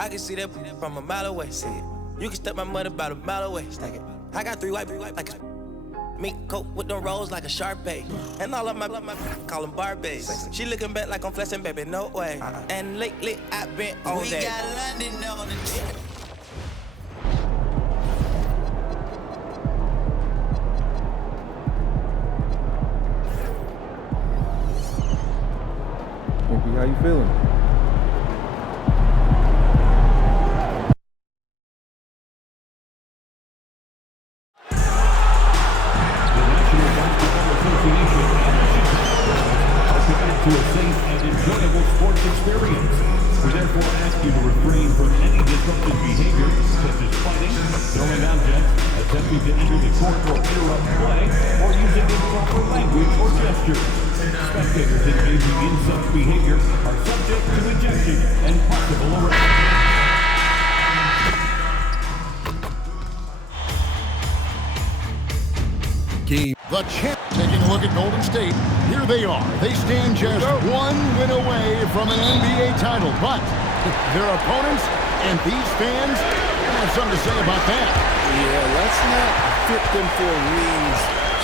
I can see that from a mile away. See it. You can step my money about a mile away. Stack it. I got 3 white like a mink coat with them rolls like a Sharpay. And all of my call them Barbies. She looking back like I'm flexing, baby, no way. And lately I've been on that. We got London on the tip. How you feeling? To a safe and enjoyable sports experience. We therefore ask you to refrain from any disruptive behavior, such as fighting, throwing objects, attempting to enter the court or interrupt play, or using improper language or gestures. Spectators engaging in such behavior are subject to ejection and possible arrest. The champ taking a look at Golden State. Here they are. They stand just one win away from an NBA title. But their opponents and these fans have something to say about that. Yeah, let's not fit them for wings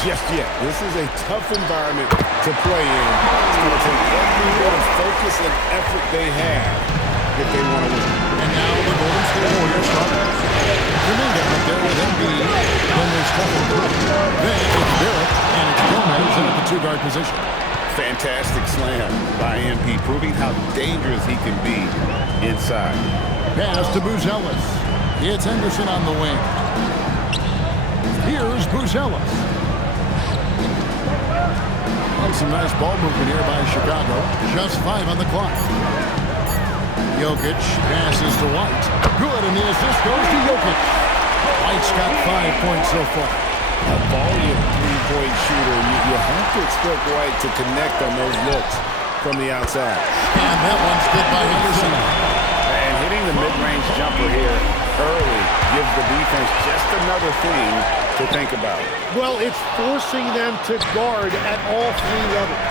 just yet. This is a tough environment to play in. It's going to take every bit of focus and effort they have if they want to win. And now the Golden State Warriors start. Kuminga up there with Embiid. Then there's Stephen Curry. Then it's Barrett and it's Gomez in at the two-guard position. Fantastic slam by MP, proving how dangerous he can be inside. Pass to Buzelis. It's Henderson on the wing. Here's Buzelis. And some nice ball movement here by Chicago. Just 5 on the clock. Jokic passes to White. Good, and the assist goes to Jokic. White's got 5 points so far. A volume three-point shooter. You have to expect White to connect on those looks from the outside. And that one's good by Henderson. And hitting the mid-range jumper here early gives the defense just another thing to think about. Well, it's forcing them to guard at all 3 levels.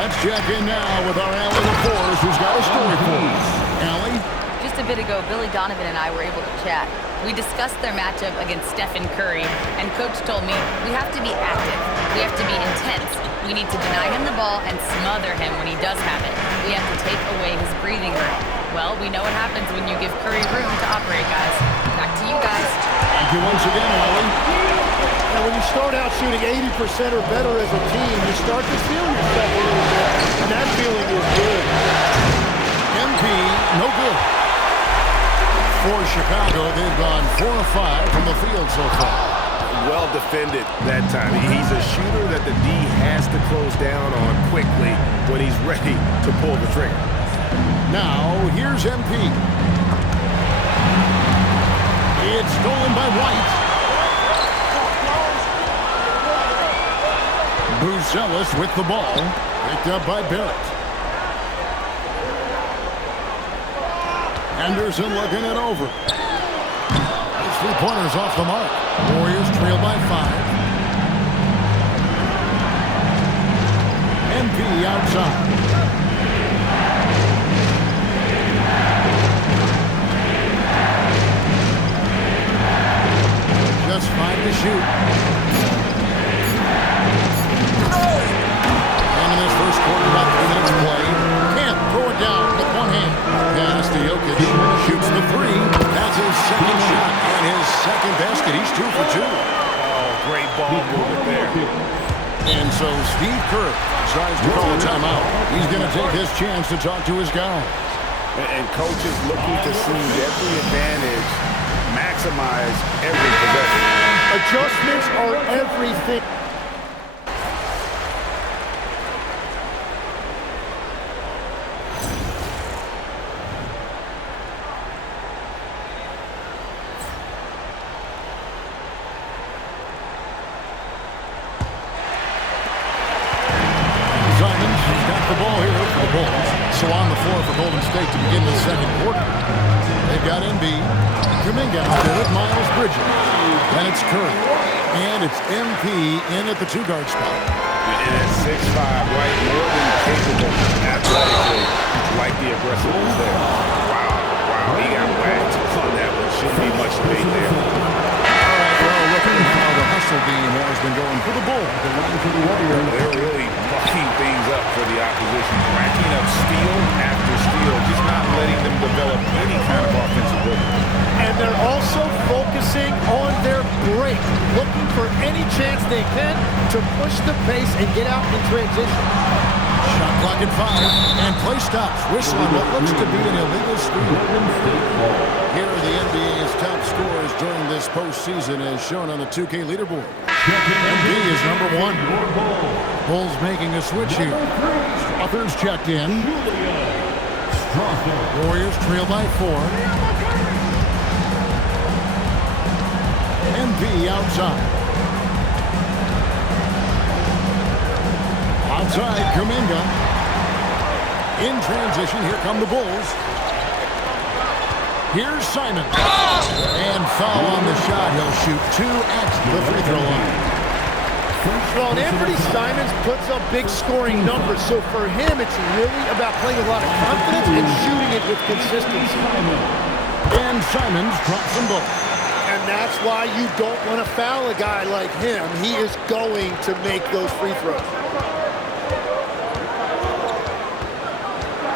Let's check in now with our Allie LaForce, who's got a story for us. Allie? Just a bit ago, Billy Donovan and I were able to chat. We discussed their matchup against Stephen Curry, and Coach told me we have to be active. We have to be intense. We need to deny him the ball and smother him when he does have it. We have to take away his breathing room. Well, we know what happens when you give Curry room to operate, guys. Back to you guys. Thank you once again, Allie. And when you start out shooting 80% or better as a team, you start to feel yourself a little bit, and that feeling is good. MP, no good. For Chicago, they've gone 4 of 5 from the field so far. Well defended that time. He's a shooter that the D has to close down on quickly when he's ready to pull the trigger. Now, here's MP. It's stolen by White. Buzelis with the ball. Picked up by Barrett. Henderson looking it over. His 3-pointers off the mark. Warriors trail by 5. MP outside. Just 5 to shoot. And in this first quarter, about 3 minutes play. Can't throw it down with one hand. Pass to Jokic. Shoots the 3. That's his second shot and his second basket. He's 2 for 2. Oh, great ball movement there. And so Steve Kerr decides to call a timeout. He's going to take his chance to talk to his guy. And coach is looking to seize every advantage, maximize every possession. Adjustments are everything. Simons has got the ball here for the Bulls. So on the floor for Golden State to begin the second quarter. They've got Embiid, Kuminga out there with Miles Bridges. Then it's Curry. And it's MP in at the 2-guard spot. And at 6'5", right, more than capable athletically, like the aggressiveness there. Wow, he got whacked. they can to push the pace and get out in transition. Shot clock at 5, and play stops. Whistle on what looks to be an illegal screen. Here are the NBA's top scorers during this postseason as shown on the 2K leaderboard. MB is number 1. Bulls making a switch here. Struthers checked in. Warriors trail by 4. MB outside. Outside, Kuminga. In transition, here come the Bulls. Here's Simon. And foul on the shot. He'll shoot 2 at the free throw line. Well, and Anthony Simons puts up big scoring numbers, so for him, it's really about playing with a lot of confidence and shooting it with consistency. And Simons drops them both. And that's why you don't want to foul a guy like him. He is going to make those free throws.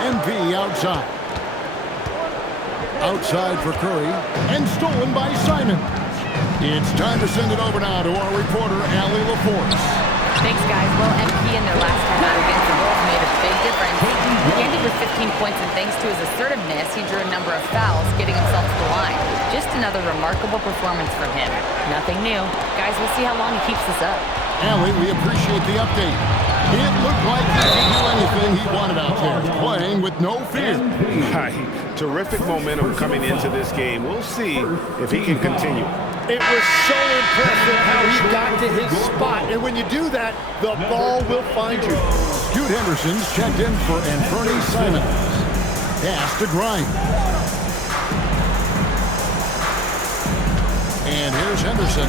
MP outside. Outside for Curry. And stolen by Simon. It's time to send it over now to our reporter, Allie LaForce. Thanks, guys. Well, MP in their last time out against the Bulls made a big difference. He ended with 15 points, and thanks to his assertiveness, he drew a number of fouls, getting himself to the line. Just another remarkable performance from him. Nothing new. Guys, we'll see how long he keeps this up. Allie, we appreciate the update. It looked like he could do anything he wanted out there, playing with no fear. Right. Terrific momentum coming into this game. We'll see if he can continue. It was so impressive how he got to his spot. And when you do that, the ball will find you. Scoot Henderson's checked in for Anthony Simons. Pass to Grimes. And here's Henderson.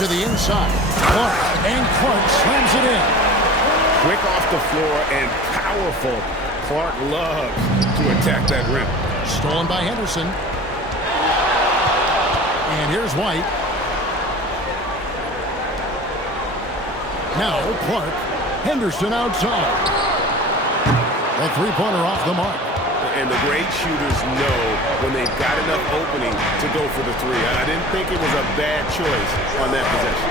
To the inside. Clark. And Clark slams it in. Quick off the floor and powerful. Clark loves to attack that rim. Stolen by Henderson. And here's White. Now Clark. Henderson outside. A three-pointer off the mark. And the great shooters know when they've got enough opening to go for the three. I didn't think it was a bad choice on that possession.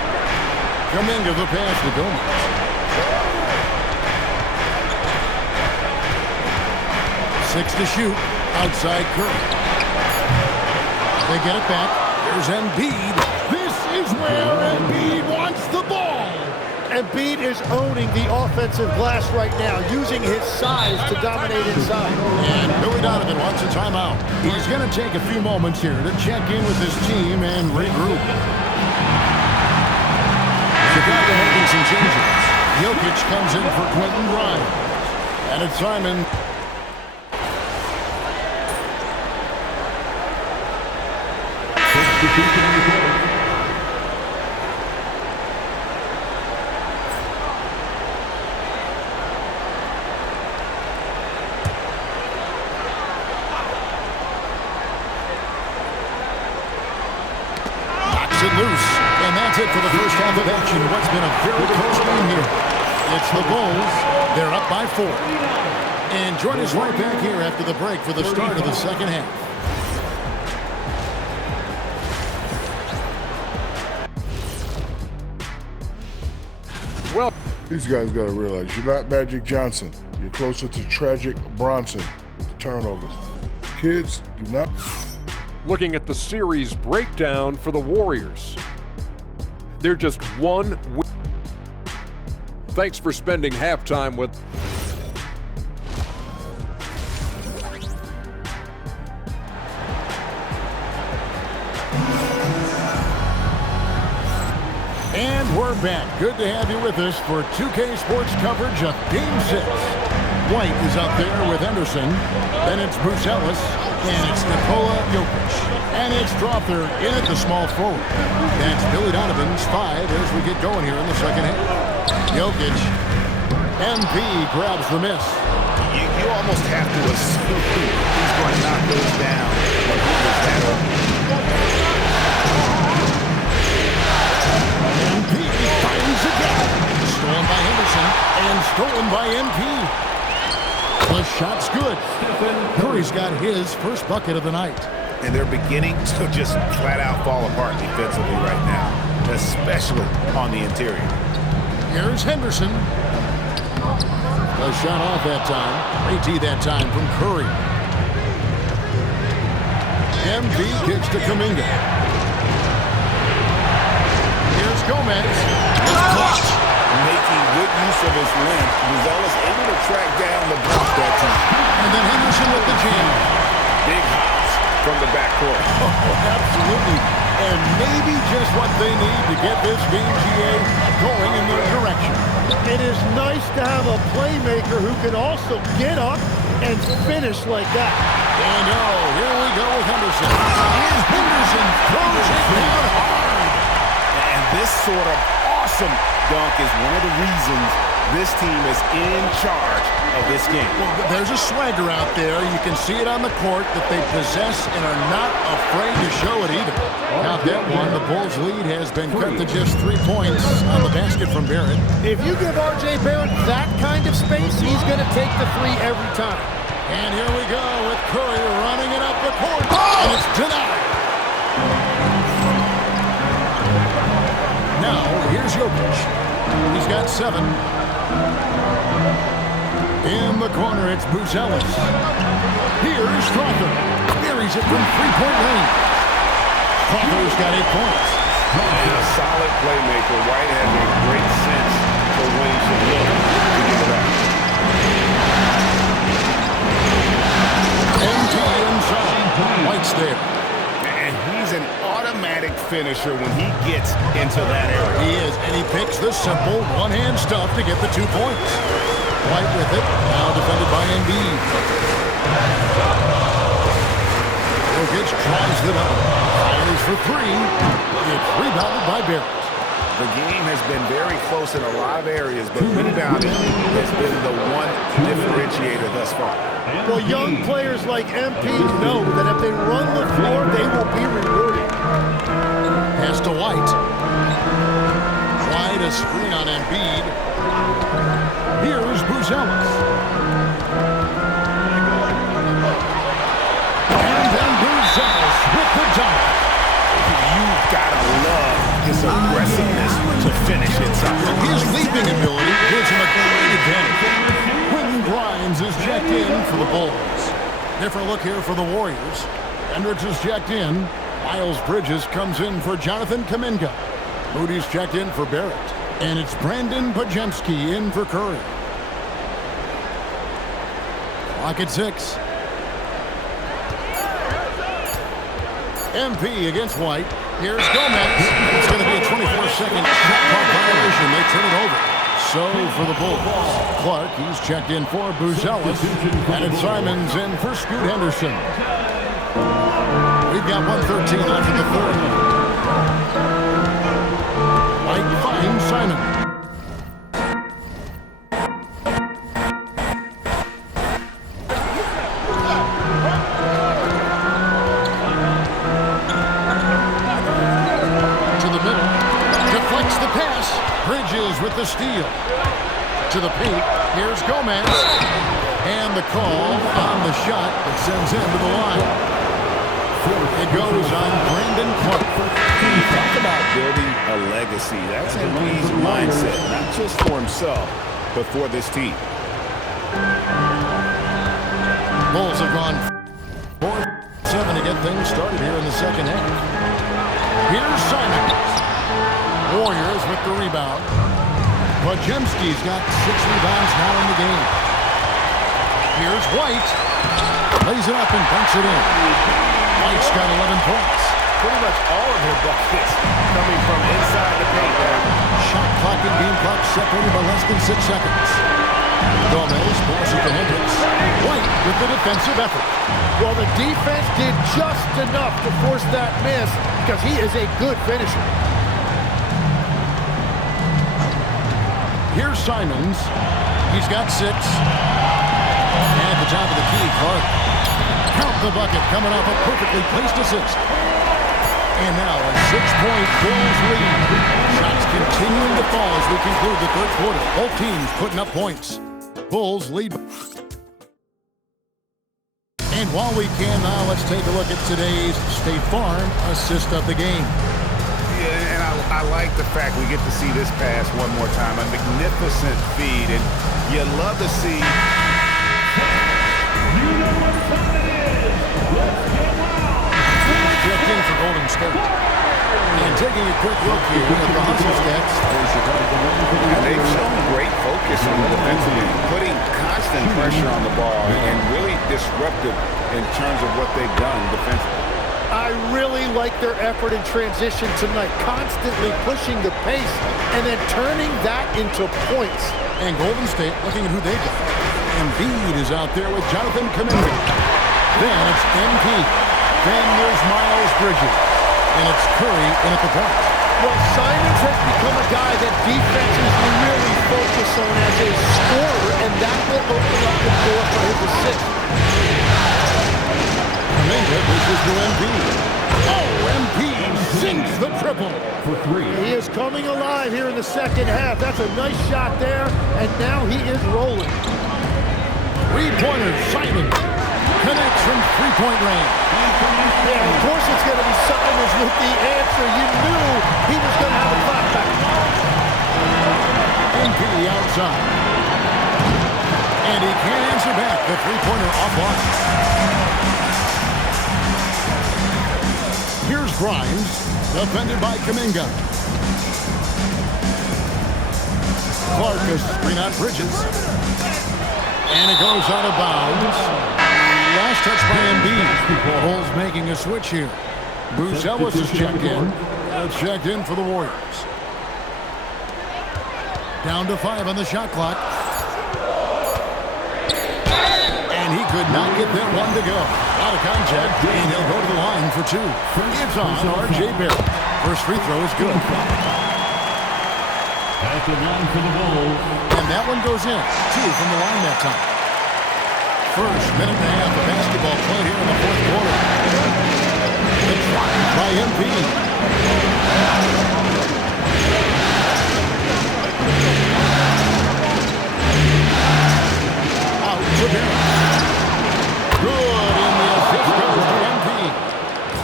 Kuminga the pass to Gomez. Six to shoot. Outside Curry. They get it back. There's Embiid. This is where Embiid wants the ball. Embiid is owning the offensive glass right now, using his size to dominate inside. And Billy Donovan wants a timeout. He's going to take a few moments here to check in with his team and regroup. Chicago making some changes. Jokic comes in for Quentin Grimes. And it's Simon. Knocks it loose. And that's it for the first half of action. What's been a very close game here. It's the Bulls. They're up by 4. And join us right back here after the break for the start of the second half. Well, these guys got to realize you're not Magic Johnson. You're closer to Tragic Bronson with the turnovers. Kids, do not. Looking at the series breakdown for the Warriors. They're just one win. Thanks for spending halftime with. And we're back. Good to have you with us for 2K Sports coverage of Game 6. White is out there with Henderson. Then it's Bruce Ellis. And it's Nikola Jokic. And it's Strother in at the small forward. That's Billy Donovan's 5 as we get going here in the second half. Jokic. MP grabs the miss. You almost have to assume he's going to knock those down. But he was that open. MP finds again. Stolen by Henderson and stolen by MP. The shot's good. Curry's got his first bucket of the night. And they're beginning to just flat out fall apart defensively right now. especially on the interior. Here's Henderson. A shot off that time. AT that time from Curry. MV kicks to Kuminga. Here's Gomez. It's caught. Making good use of his length, Buzelis able to track down the block that time. And then Henderson with the jam. Big hops from the backcourt. Oh, absolutely. And maybe just what they need to get this game, GA, going in their direction. It is nice to have a playmaker who can also get up and finish like that. And here we go with Henderson. And Henderson throws it down hard. And this sort of awesome dunk is one of the reasons this team is in charge of this game. Well, there's a swagger out there. You can see it on the court that they possess and are not afraid to show it either. Not that one. The Bulls' lead has been cut to just 3 points on the basket from Barrett. If you give R.J. Barrett that kind of space, he's going to take the three every time. And here we go with Curry running it up the court. And it's denied. Now, here's Jokic. He's got 7. In the corner, it's Buzelis. Here's Crawford. Buries it from three-point range. Crawford's got 8 points. And a solid playmaker. White has a great sense for when he should look to get it up. MT inside. White's there. And he's an automatic finisher when he gets into that area. He is, and he picks the simple one-hand stuff to get the 2 points. White with it, now defended by Embiid. Jokic tries the double. Fires for 3. It's rebounded by Barrett. The game has been very close in a lot of areas, but rebounding has been the one differentiator thus far. Well, young players like MP know that if they run the floor, they will be rewarded. Pass to White. White, a screen on Embiid. Here's Buzelis. And then Buzelis with the dunk. You've got to love his aggressiveness to finish inside. His leaping ability gives him a great advantage. Quentin Grimes is checked in for the Bulls. Different look here for the Warriors. Hendricks is checked in. Miles Bridges comes in for Jonathan Kuminga. Moody's checked in for Barrett. And it's Brandon Podziemski in for Curry. Clock at 6. MP against White. Here's Gomez. It's going to be a 24-second shot clock violation. They turn it over. So for the Bulls, Clark, he's checked in for Buzelis. And it's Simons in for Scoot Henderson. We've got 1:13 left in the third. White finds Simon. Bridges with the steal. To the paint. Here's Gomez. And the call on the shot that sends him to the line. It goes on Brandon Clark. Talk about building a legacy. That's Embiid's mindset, not just for himself, but for this team. Bulls have gone 4-7 to get things started here in the second half. Here's Simons. Warriors with the rebound. Podziemski's got 6 rebounds now in the game. Here's White. Lays it up and bunks it in. White's got 11 points. Pretty much all of their buckets coming from inside the paint. Shot clock and game clock separated by less than 6 seconds. Gomez passes to Hendricks. White with the defensive effort. Well, the defense did just enough to force that miss because he is a good finisher. Here's Simons. He's got 6. At the top of the key, Clark. Count the bucket coming off a perfectly placed assist. And now a 6-point Bulls lead. Shots continuing to fall as we conclude the third quarter. Both teams putting up points. Bulls lead. And while we can now, let's take a look at today's State Farm assist of the game. Yeah, and I I like the fact we get to see this pass one more time. A magnificent feed, and you love to see. You know what time it is. Let's get loud. Checked in for Golden State. And taking a quick look here at the hustle stats. And they've shown great focus on the defensive end, putting constant pressure on the ball and really disruptive in terms of what they've done defensively. I really like their effort in transition tonight, constantly pushing the pace and then turning that into points. And Golden State looking at who they got. Embiid is out there with Jonathan Kuminga. Then it's MP. Then there's Miles Bridges. And it's Curry in at the point. Well, Simons has become a guy that defenses really focus on as a scorer, and that will open up the door for his assist. Kuminga pushes to Embiid. Oh, Embiid sinks the triple. For three. He is coming alive here in the second half. That's a nice shot there, and now he is rolling. Three-pointer, Simons connects from three-point range. Yeah, of course it's going to be Simons with the answer. You knew he was going to have a clapback. MP outside. And he can't answer back. The three-pointer offline. Here's Grimes, defended by Kuminga. Clark is screen out Bridges. And it goes out of bounds. Last touch by Embiid. Bulls making a switch here. Buzelis is checked in. Checked in for the Warriors. Down to 5 on the shot clock. And he could not get that one to go. Out of contact, and he'll go to the line for 2. It's on R.J. Barrett. First free throw is good. At the line for the Bulls. And that one goes in. 2 from the line that time. First minute and a half of basketball played here in the fourth quarter. The try by Embiid. Out to Barrett. Good, and the assist goes to Embiid.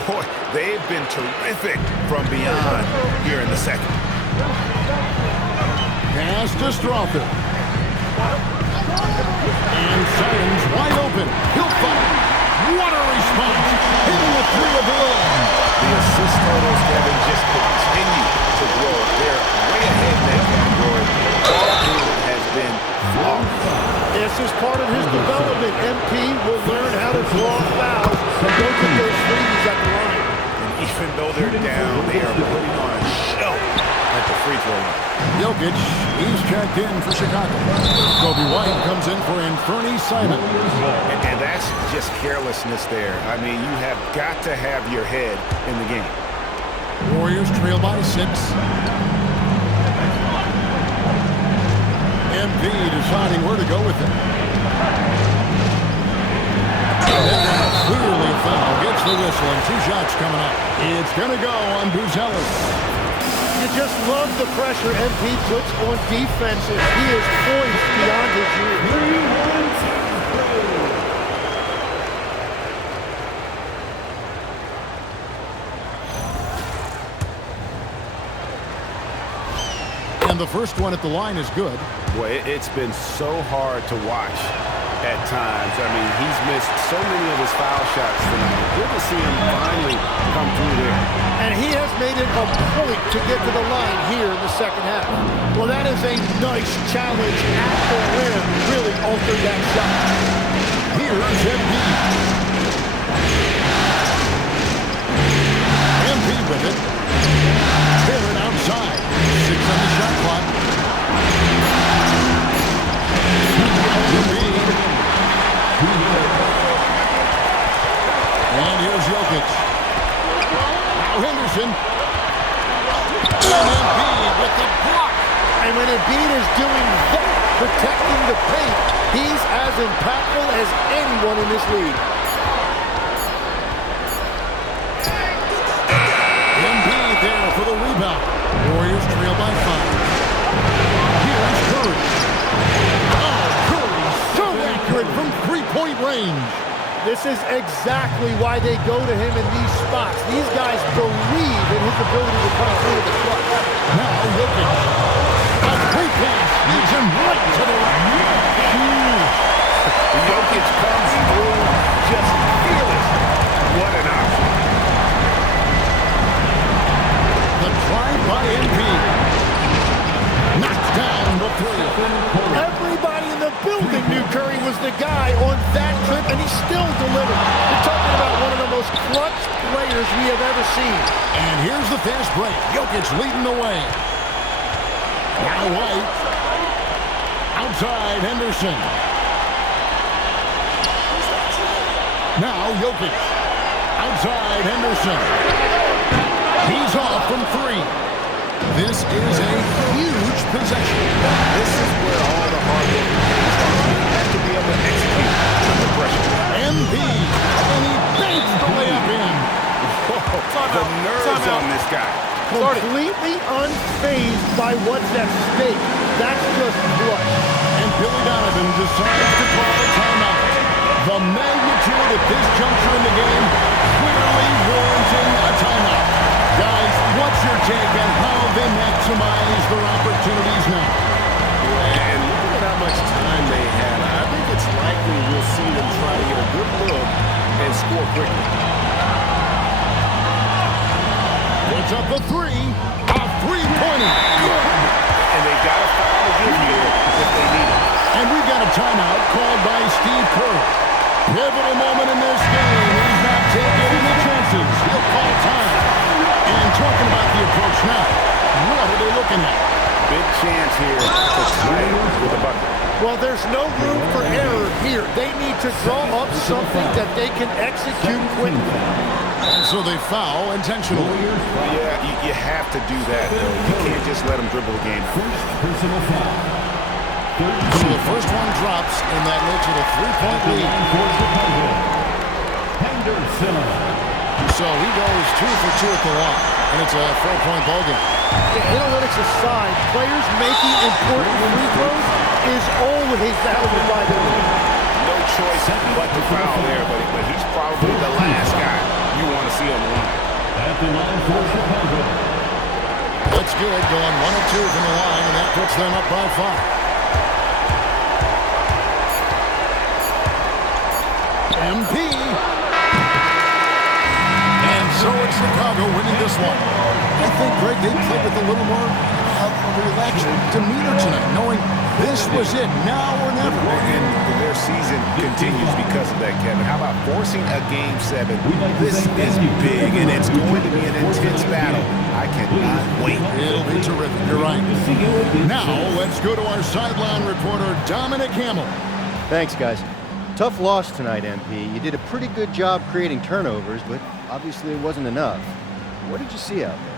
Boy, they've been terrific from beyond here in the second. Pass to Strother. And Simons wide open. He'll fire. What a response. Hitting the 3 of the own. The assist totals, Kevin, just continue to grow. They're way ahead in that category. All of it has been flawless. This is part of his development. MP will learn how to draw fouls and go get those threes at the line. And even though they're down, they are putting on a show at the free throw line. Jokic, he's checked in for Chicago. Kobe White comes in for Anthony Simons. And that's just carelessness there. I mean, you have got to have your head in the game. Warriors trail by 6. MP deciding where to go with it. Clearly a foul. Gets the whistle and 2 shots coming up. It's going to go on Buzelis. You just love the pressure MP puts on defenses. He is poised beyond his years. And the first one at the line is good. Boy, it's been so hard to watch at times. I mean, he's missed so many of his foul shots tonight. Good to see him finally come through there. And he has made it a point to get to the line here in the second half. Well, that is a nice challenge at the rim. Really altered that shot. Here's Embiid. Embiid with it. Barrett outside. 6 on the shot clock. Embiid. And here's Jokic. Now Henderson. And Embiid with the block. And when Embiid is doing that, protecting the paint, he's as impactful as anyone in this league. Embiid there for the rebound. Warriors trail by 5. Here's Curry. Oh, Curry so accurate from 3-point range. This is exactly why they go to him in these spots. These guys believe in his ability to come through the clutch. Now Jokic. A free pass leads him right to the rim. Huge. Jokic comes through just fearless. What an option. The drive by Embiid. Knocks down the three. Everybody in the building knew Curry was the guy on that trip, and he still delivered. You're talking about one of the most clutch players we have ever seen. And here's the fast break. Jokic leading the way. Now White. Outside Henderson. Now Jokic. Outside Henderson. He's off from three. This is a huge possession. This is where all the hard work is. You have to be able to execute under pressure. Embiid. And he banks the layup in. The nerves on this guy. Completely unfazed by what's at stake. That's just clutch. And Billy Donovan decides to call a timeout. The magnitude at this juncture in the game clearly warranting a timeout. Guys, what's your take on how they maximize their opportunities now? And look at how much time they have. I think it's likely we'll see them try to get a good look and score quickly. Puts up the three. A three-pointer. Good. And they've got to foul again here if they need it. And we've got a timeout called by Steve Kerr. Pivotal moment in this game. He's not taking any chances. He'll call time. And talking about the approach now, what are they looking at? Big chance here to tie with a bucket. Well, there's no room for error here. They need to draw up something that they can execute quickly. So they foul intentionally. Yeah, you have to do that, though. You can't just let them dribble the game. Personal foul. So the first one drops, and that makes it a three-point lead. Henderson. So he goes 2 for 2 at the line, and it's a 4-point ballgame. Analytics aside, players making important free throws is always valuable by the league. No choice but to foul there, but he's probably the last guy you want to see on the line. At the line for Chicago. That's good, going 1 of 2 from the line, and that puts them up by 5. MP. And so it's Chicago winning this one. I think, Greg, they played with a little more relaxed demeanor tonight, knowing this was it, now or never. And their season continues because of that, Kevin. How about forcing a Game 7? This is big, and it's going to be an intense battle. I cannot wait. It'll be terrific. You're right. Now, let's go to our sideline reporter, Dominic Hamill. Thanks, guys. Tough loss tonight, MP. You did a pretty good job creating turnovers, but obviously it wasn't enough. What did you see out there?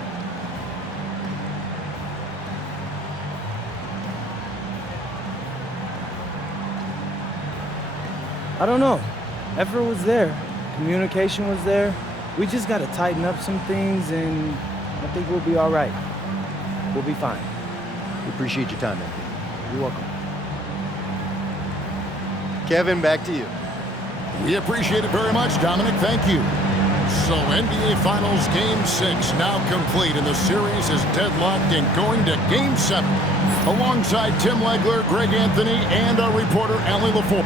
I don't know. Effort was there. Communication was there. We just got to tighten up some things, and I think we'll be all right. We'll be fine. We appreciate your time, MP. You're welcome. Kevin, back to you. We appreciate it very much, Dominic. Thank you. So NBA Finals Game 6 now complete, and the series is deadlocked and going to Game 7. Alongside Tim Legler, Greg Anthony, and our reporter, Allie LaForge.